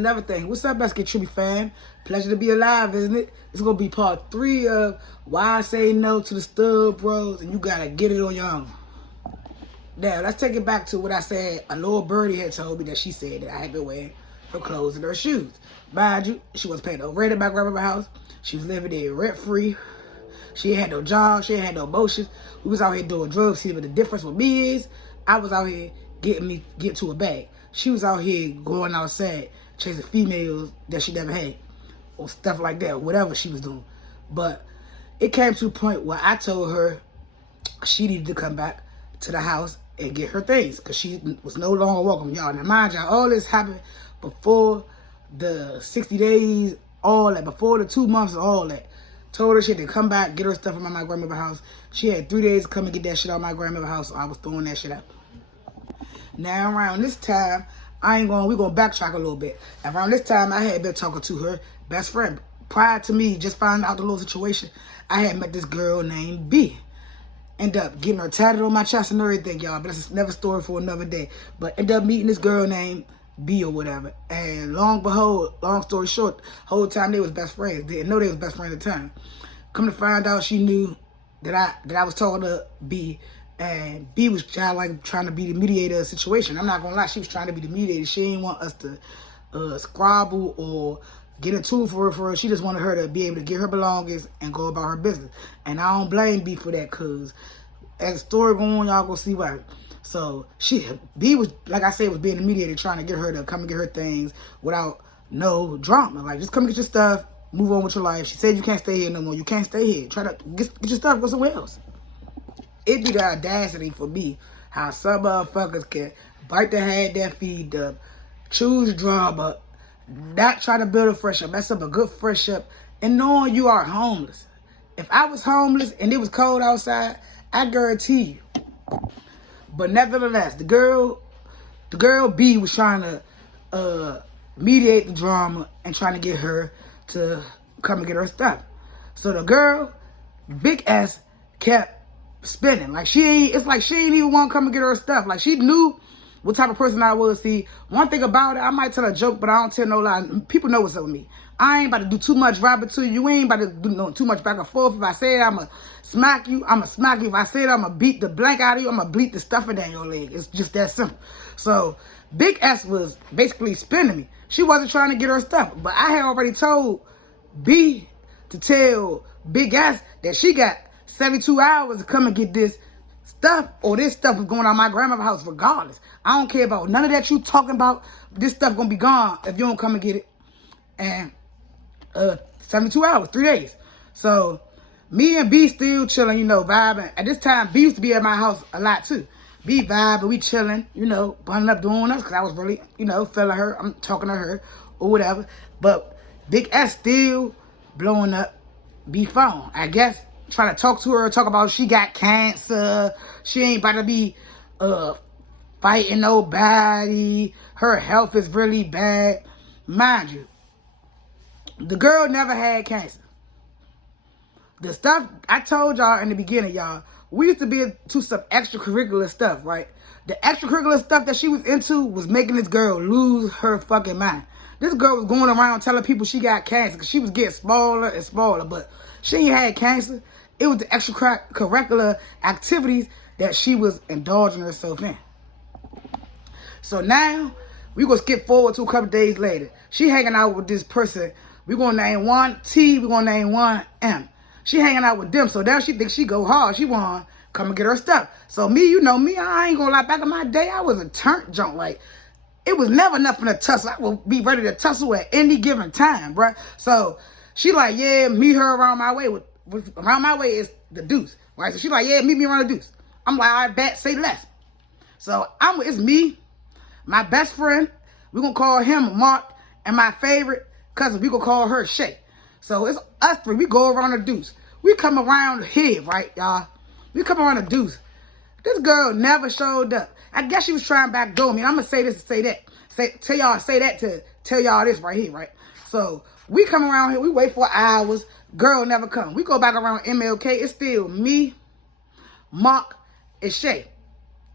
another thing. What's up, Let's Get Trippy fam? Pleasure to be alive, isn't it? It's going to be part 3 of Why I Say No to the Stud Bros, and you got to get it on your own. Now, let's take it back to what I said. A little birdie had told me that she said that I had been wearing her clothes and her shoes. Mind you, she wasn't paying no rent at my grandma's house. She was living there rent-free. She had no job. She had no emotions. We was out here doing drugs. See, but the difference with me is I was out here getting to a bag. She was out here going outside, chasing females that she never had, or stuff like that, whatever she was doing. But it came to a point where I told her she needed to come back to the house and get her things, because she was no longer welcome, y'all. Now, mind y'all, all this happened before the 60 days, all that, before the 2 months, all that. Told her she had to come back, get her stuff from my grandmother's house. She had 3 days to come and get that shit out of my grandmother's house, so I was throwing that shit out. Now, around this time, we're going to backtrack a little bit. Around this time, I had been talking to her best friend. Prior to me just finding out the little situation, I had met this girl named B. End up getting her tatted on my chest and everything, y'all. But that's another story for another day. But end up meeting this girl named B or whatever. And long story short, whole time they was best friends. Didn't know they was best friends at the time. Come to find out, she knew that I was talking to B. And B was trying to be the mediator of the situation. I'm not going to lie, she was trying to be the mediator. She didn't want us to squabble or get into it for her. She just wanted her to be able to get her belongings and go about her business. And I don't blame B for that, because as the story going on, y'all gonna see why. So B was, like I said, was being the mediator, trying to get her to come and get her things without no drama. Like, just come and get your stuff, move on with your life. She said you can't stay here no more. You can't stay here. Try to get your stuff, go somewhere else. It be the audacity for me how some motherfuckers can bite their head, their feet up, choose drama, not try to build a friendship, mess up a good friendship, and knowing you are homeless. If I was homeless and it was cold outside, I guarantee you. But nevertheless, the girl B was trying to mediate the drama and trying to get her to come and get her stuff. So the girl, Big S, kept spinning. Like, it's like she ain't even want to come and get her stuff. Like, she knew what type of person I was. See, one thing about it, I might tell a joke, but I don't tell no lie. People know what's up with me. I ain't about to do too much rapping to you. You ain't about to do too much back and forth. If I say it, I'ma smack you. I'ma smack you. If I say it, I'ma beat the blank out of you. I'ma bleed the stuffing down your leg. It's just that simple. So, Big S was basically spinning me. She wasn't trying to get her stuff. But I had already told B to tell Big S that she got 72 hours to come and get this stuff, or this stuff is going on my grandmother's house regardless. I don't care about none of that you talking about. This stuff gonna be gone if you don't come and get it. And 72 hours, 3 days. So me and B still chilling, vibing. At this time, B used to be at my house a lot too. B vibing, we chilling, bunning up doing us, because I was really, feeling her. I'm talking to her or whatever. But Big S still blowing up B phone. I guess trying to talk to her, talk about she got cancer. She ain't about to be fighting nobody. Her health is really bad. Mind you, the girl never had cancer. The stuff I told y'all in the beginning, y'all, we used to be into some extracurricular stuff, right? The extracurricular stuff that she was into was making this girl lose her fucking mind. This girl was going around telling people she got cancer because she was getting smaller and smaller, but she ain't had cancer. It was the extracurricular activities that she was indulging herself in. So now, we gonna skip forward to a couple days later. She hanging out with this person. We gonna name one T, we gonna name one M. She hanging out with them, so now she thinks she go hard. She wanna come and get her stuff. So me, me, I ain't gonna lie, back in my day, I was a turnt junk. Like, it was never nothing to tussle. I would be ready to tussle at any given time, bruh. So she like, yeah, meet her around my way. Around my way is the deuce, right? So she like, yeah, meet me around the deuce. I'm like, I bet, say less. So it's me, my best friend, we're gonna call him Mark, and my favorite cousin, we gonna call her Shay. So it's us three, we go around the deuce. We come around here, right, y'all? We come around the deuce. This girl never showed up. I guess she was trying backdoor me. I'm gonna say this and say that. Say that to tell y'all this right here, right? So we come around here, we wait for hours, girl never come. We go back around MLK, it's still me, Mark, and Shay.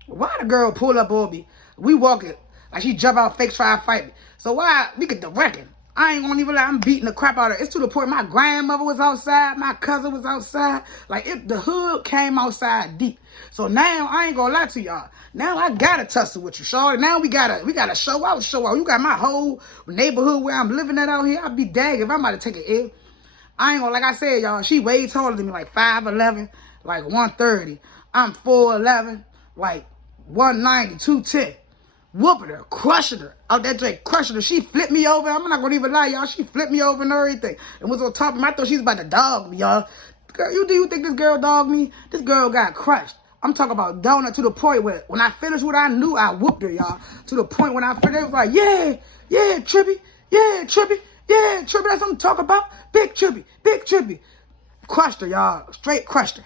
Why the girl pull up on me? We walking Like she jump out fake try to fight me. So why we get the reckon? I ain't gonna even lie, I'm beating the crap out of her. It's to the point my grandmother was outside, my cousin was outside. Like if the hood came outside deep. So now I ain't gonna lie to y'all. Now I gotta tussle with you, shorty. Now we gotta show out. You got my whole neighborhood where I'm living at out here. I'd be dang if I'm about to take an L. I ain't gonna, like I said, y'all, she way taller than me, like 5'11", like 130. I'm 4'11", like 190, 210. Whooping her, crushing her. Out that Drake, crushing her. She flipped me over. I'm not gonna even lie, y'all. She flipped me over and everything. And was on top of me. I thought she was about to dog me, y'all. Girl, do you think this girl dogged me? This girl got crushed. I'm talking about donut to the point where when I finished what I knew, I whooped her, y'all. To the point when I finished, it was like, yeah, Trippy, Trippy, that's what I'm talking about. Big Trippy. Crushed her, y'all. Straight crushed her.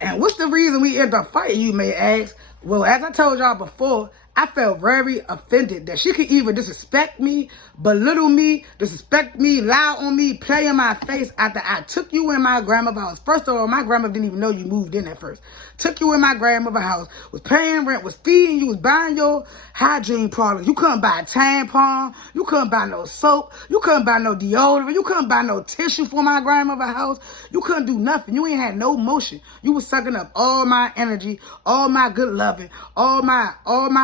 And what's the reason we end up fighting, you may ask? Well, as I told y'all before, I felt very offended that she could even disrespect me, belittle me, disrespect me, lie on me, play in my face after I took you in my grandmother's house. First of all, my grandmother didn't even know you moved in at first. Took you in my grandmother's house, was paying rent, was feeding you, was buying your hygiene products. You couldn't buy a tampon. You couldn't buy no soap. You couldn't buy no deodorant. You couldn't buy no tissue for my grandmother's house. You couldn't do nothing. You ain't had no motion. You was sucking up all my energy, all my good loving, all my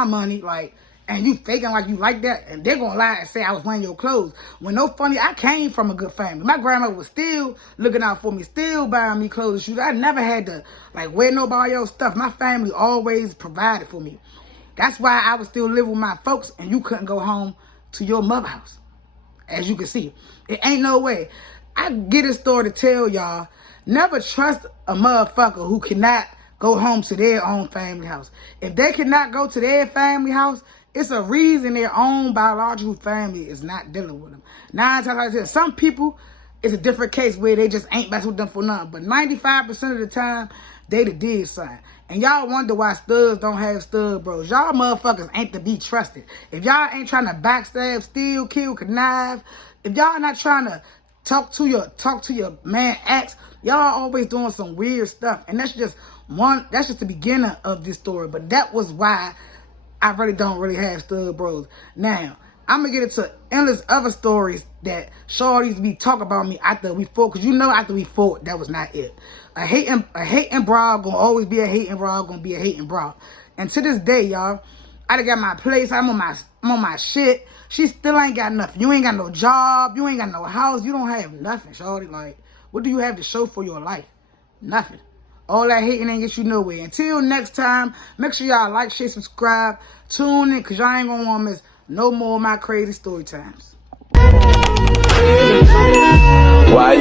money. Like, and you faking like you like that, and they're gonna lie and say I was wearing your clothes. When no funny, I came from a good family. My grandmother was still looking out for me, still buying me clothes and shoes. I never had to like wear nobody else's stuff. My family always provided for me. That's why I was still living with my folks, and you couldn't go home to your mother's house. As you can see, it ain't no way. I get a story to tell y'all. Never trust a motherfucker who cannot go home to their own family house. If they cannot go to their family house, it's a reason their own biological family is not dealing with them. 9 times out of 10, some people, it's a different case where they just ain't messing with them for nothing. But 95% of the time, they the did something. And y'all wonder why studs don't have stud bros. Y'all motherfuckers ain't to be trusted. If y'all ain't trying to backstab, steal, kill, connive, if y'all not trying to talk to your man ex, y'all always doing some weird stuff. And that's just the beginning of this story. But that was why I really don't have stud bros. Now, I'm going to get into endless other stories that shorties be talking about me after we fought. Because you know after we fought, that was not it. A hating broad gonna always be a hating broad, gonna be a hating broad. And to this day, y'all, I done got my place, I'm on my shit. She still ain't got nothing. You ain't got no job, you ain't got no house, you don't have nothing, shorty. Like, what do you have to show for your life? Nothing. All that hating ain't get you nowhere. Until next time, make sure y'all like, share, subscribe, tune in, because y'all ain't gonna want to miss no more of my crazy story times. Why